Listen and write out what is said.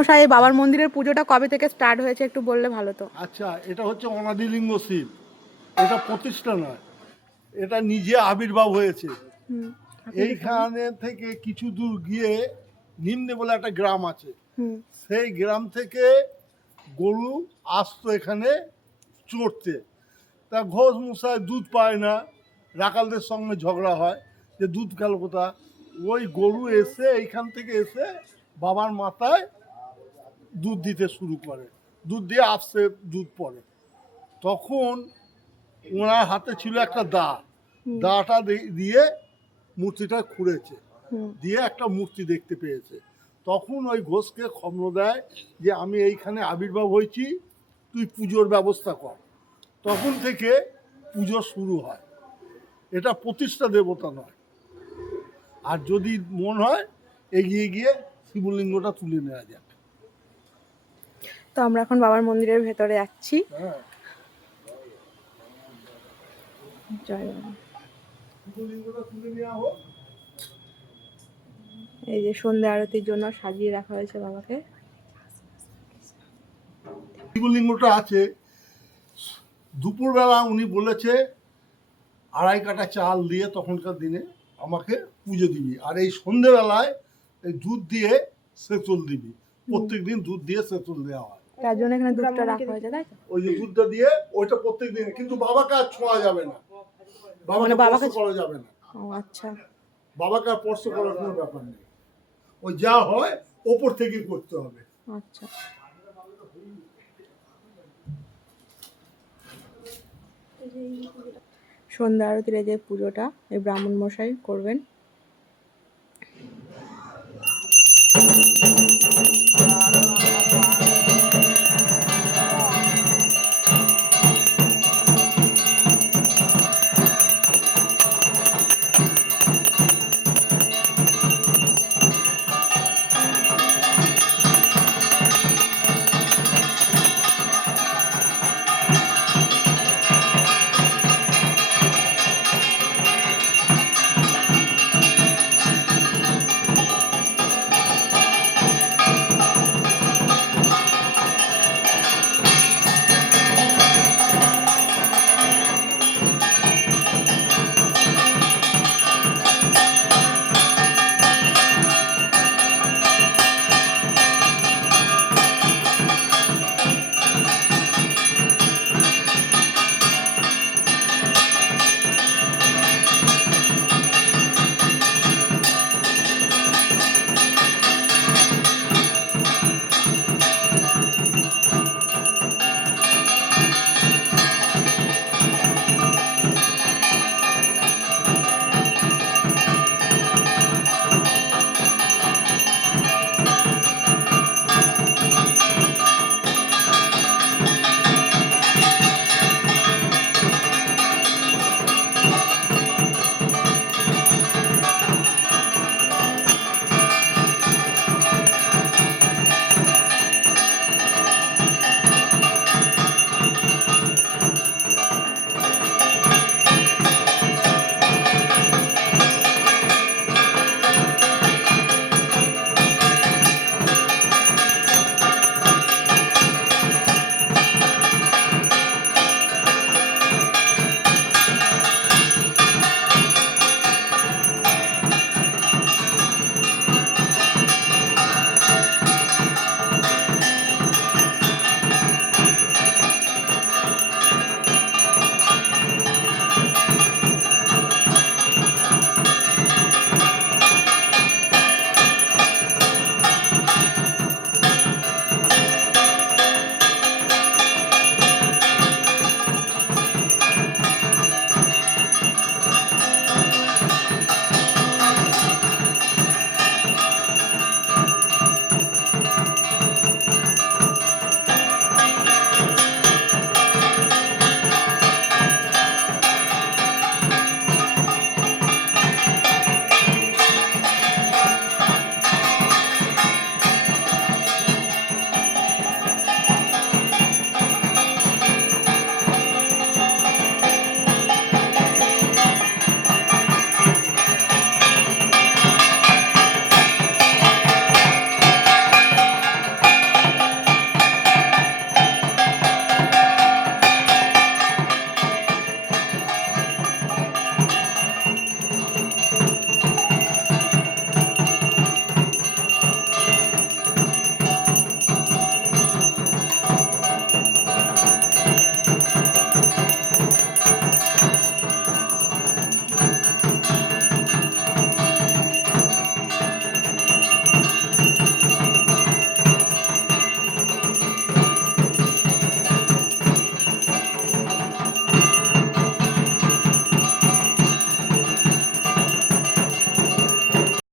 মশাই বাবার মন্দিরের পুজোটা কবে থেকে স্টার্ট হয়েছে একটু বললে ভালো তো। আচ্ছা, এটা হচ্ছে অনাদিলিঙ্গ শিব, এটা প্রতিষ্ঠা নয়, এটা নিজে আবির্ভাব হয়েছে। এইখানে থেকে কিছু দূর গিয়ে নিম্নে বলে একটা গ্রাম আছে, সেই গ্রাম থেকে গরু আসতো এখানে চড়তে। তা ঘোষ মশাই দুধ পায় না, রাখালদের সঙ্গে ঝগড়া হয় যে দুধ গেল কোথা। ওই গরু এসে এইখান থেকে এসে বাবার মাথায় দুধ দিতে শুরু করে, দুধ দিয়ে আসতে দুধ পড়ে। তখন ওনার হাতে ছিল একটা দাটা দিয়ে মূর্তিটা খুঁড়েছে, দিয়ে একটা মূর্তি দেখতে পেয়েছে। তখন ওই ঘোষকে খবর দেয় যে আমি এইখানে আবির্ভাব হয়েছি, তুই পুজোর ব্যবস্থা কর। তখন থেকে পুজো শুরু হয়। এটা প্রতিষ্ঠা দেবতা নয়। আর যদি মন হয় এগিয়ে গিয়ে শিবলিঙ্গটা তুলে নেওয়া যাক। তো আমরা এখন বাবার মন্দিরের ভেতরে যাচ্ছি। হ্যাঁ, জয় বাবা। শিবলিঙ্গটা তুলে নেওয়া হোক। এই যে সন্ধ্যা আরতির জন্য সাজিয়ে রাখা হয়েছে বাবাকে। শিবলিঙ্গটা আছে। দুপুরবেলা উনি বলেছে 2.5 কাঠা চাল দিয়ে তখনকার দিনে আমাকে পুজো দিবি, আর এই সন্ধেবেলায় এই দুধ দিয়ে সেচল দিবি। প্রত্যেক দিন দুধ দিয়ে সেচল দেওয়া হয়, তার জন্য এখানে দুধটা রাখা হয়েছে, তাই তো? ওই যে দুধটা দিয়ে ওইটা প্রত্যেক দিন। কিন্তু বাবাকে আর ছোঁয়া যাবে না, বাবাকে স্পর্শ করা যাবে না। ও আচ্ছা, বাবাকে আর স্পর্শ করার কোনো ব্যাপার নেই। ওই যা হয় ওপর থেকে করতে হবে। আচ্ছা। সন্ধ্যা আরতির এই যে পুজোটা এই ব্রাহ্মণ মশাই করবেন।